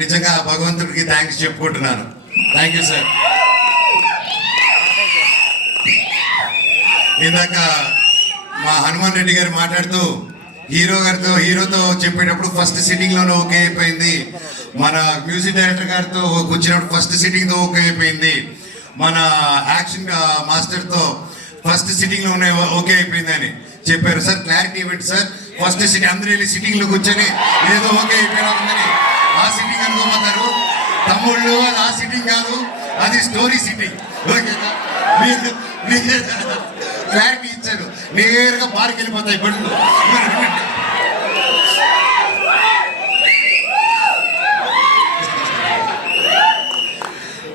నిజంగా భగవంతుడికి థ్యాంక్స్ చెప్పుకుంటున్నాను. Thank you sir. ఇందాక మా హనుమాన్ రెడ్డి గారు మాట్లాడుతూ హీరోతో చెప్పేటప్పుడు ఫస్ట్ సిట్టింగ్లోనే ఓకే అయిపోయింది. మన మ్యూజిక్ డైరెక్టర్ గారితో కూర్చున్నప్పుడు ఫస్ట్ సిట్టింగ్తో ఓకే అయిపోయింది. మన యాక్షన్ మాస్టర్తో ఫస్ట్ సిట్టింగ్లోనే ఓకే అయిపోయింది అని చెప్పారు. సార్ క్లారిటీ ఇవ్వండి సార్. ఫస్ట్ సిట్టింగ్ అందరూ వెళ్ళి సిట్టింగ్లో కూర్చొని ఏదో ఓకే అయిపోయినా ఉందని ఆ సిట్టింగ్ అనుకోపోతారు. తమ్ముళ్ళు అది ఆ సిట్టింగ్ కాదు, అది స్టోరీ సిట్టింగ్. ఓకేనా? మీరు క్లారిటీ ఇచ్చారు. నేరుగా బార్కి వెళ్ళిపోతాయి బండ్లు.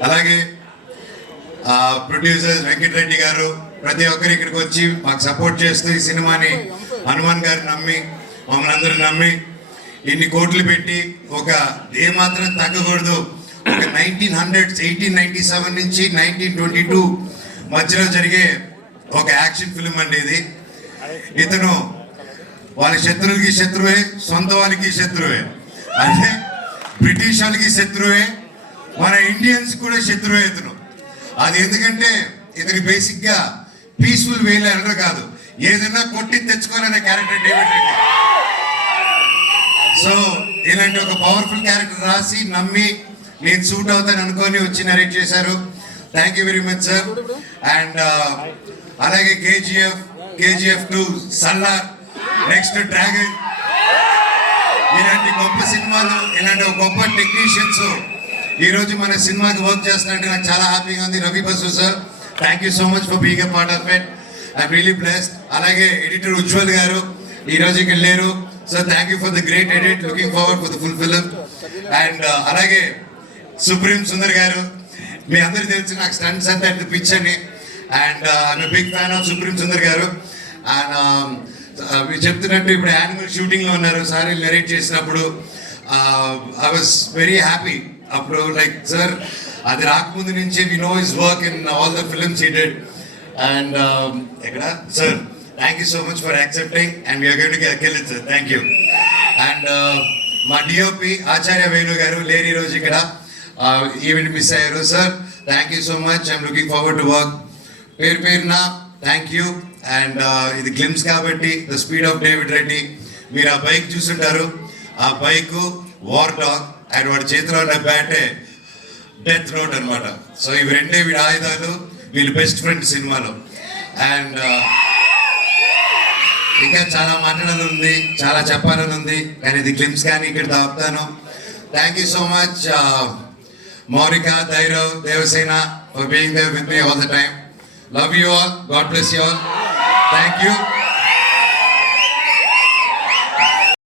అలాగే ప్రొడ్యూసర్ వెంకటరెడ్డి గారు ప్రతి ఒక్కరు ఇక్కడికి వచ్చి మాకు సపోర్ట్ చేస్తూ ఈ సినిమాని హనుమాన్ గారు నమ్మి మమ్మల్ని అందరూ నమ్మి ఇన్ని కోట్లు పెట్టి ఒక ఏమాత్రం తగ్గకూడదు. ఒక 1897 నుంచి 1922 మధ్యలో జరిగే ఒక యాక్షన్ ఫిల్మ్ అండి ఇది. ఇతను వాళ్ళ శత్రువులకి శత్రువే, సొంత వాళ్ళకి శత్రువే. అంటే బ్రిటిష్ వాళ్ళకి శత్రువే, మన ఇండియన్స్ కూడా శత్రువే ఇతను. అది ఎందుకంటే ఇతని బేసిక్గా పీస్ఫుల్ వేలో వెళ్ళడం కాదు, ఏదైనా కొట్టి తెచ్చుకోవాలనే క్యారెక్టర్ డేవిడ్ రెడ్డి. సో ఇలాంటి ఒక పవర్ఫుల్ క్యారెక్టర్ రాసి నమ్మి నేను సూట్ అవుతాను అనుకొని వచ్చి నరేట్ చేశారు. Thank you very much sir. And అలాగే కేజీఎఫ్ 2, సల్లార్, నెక్స్ట్ డ్రాగన్, ఇలాంటి గొప్ప సినిమాలు, ఇలాంటి గొప్ప టెక్నీషియన్స్ ఈరోజు మన సినిమాకి వర్క్ చేస్తున్నట్టు నాకు చాలా హ్యాపీగా ఉంది. Ravi Basu sir, thank you so much for being a part of it. I'm really blessed. అలాగే ఎడిటర్ ఉజ్వల్ గారు ఈరోజు ఇక్కడ లేరు. So thank you for the great edit. Looking forward for the full film. And అలాగే సుప్రీం సుందర్ గారు, మీ అందరూ తెలుసు నాకు స్టంట్స్ అంతా పిచ్ అని. And I'm big fan of Supreme Sundar garu. And మీరు చెప్తున్నట్టు ఇప్పుడు యానిమల్ షూటింగ్లో ఉన్నారు సార్ నరేట్ చేసినప్పుడు. ఐ వాజ్ వెరీ హ్యాపీ అప్పుడు. లైక్ సార్ అది రాకముందు నుంచి we know his work in all the films he did. And ఎక్కడ sir thank you so much for accepting and we're going to kill it sir. Thank you. And మా DOP Acharya Venu garu లేరు ఈరోజు ఇక్కడ, event miss అయ్యారు. Sir thank you so much. I'm looking forward to work. పేరున thank you. And ఇది glimpse కాబట్టి the speed of David Reddy. మీరు ఆ బైక్ చూస్తుంటారు, ఆ బైక్ వార్ డాగ్ అండ్ వాడి చేతిలో ఉన్న బ్యాటే డెత్ నోట్ అనమాట. సో ఇవి రెండే వీడి ఆయుధాలు, వీళ్ళు బెస్ట్ ఫ్రెండ్ సినిమాలో. అండ్ ఇంకా చాలా మాట్లాడాలని ఉంది, చాలా చెప్పాలని ఉంది, కానీ ఇది గ్లిమ్స్ కానీ ఇక్కడ ఆపుతాను. Thank you so much Maurika, Dairav, Devasena for being there with me all the time. Love you all. God bless you all. Thank you.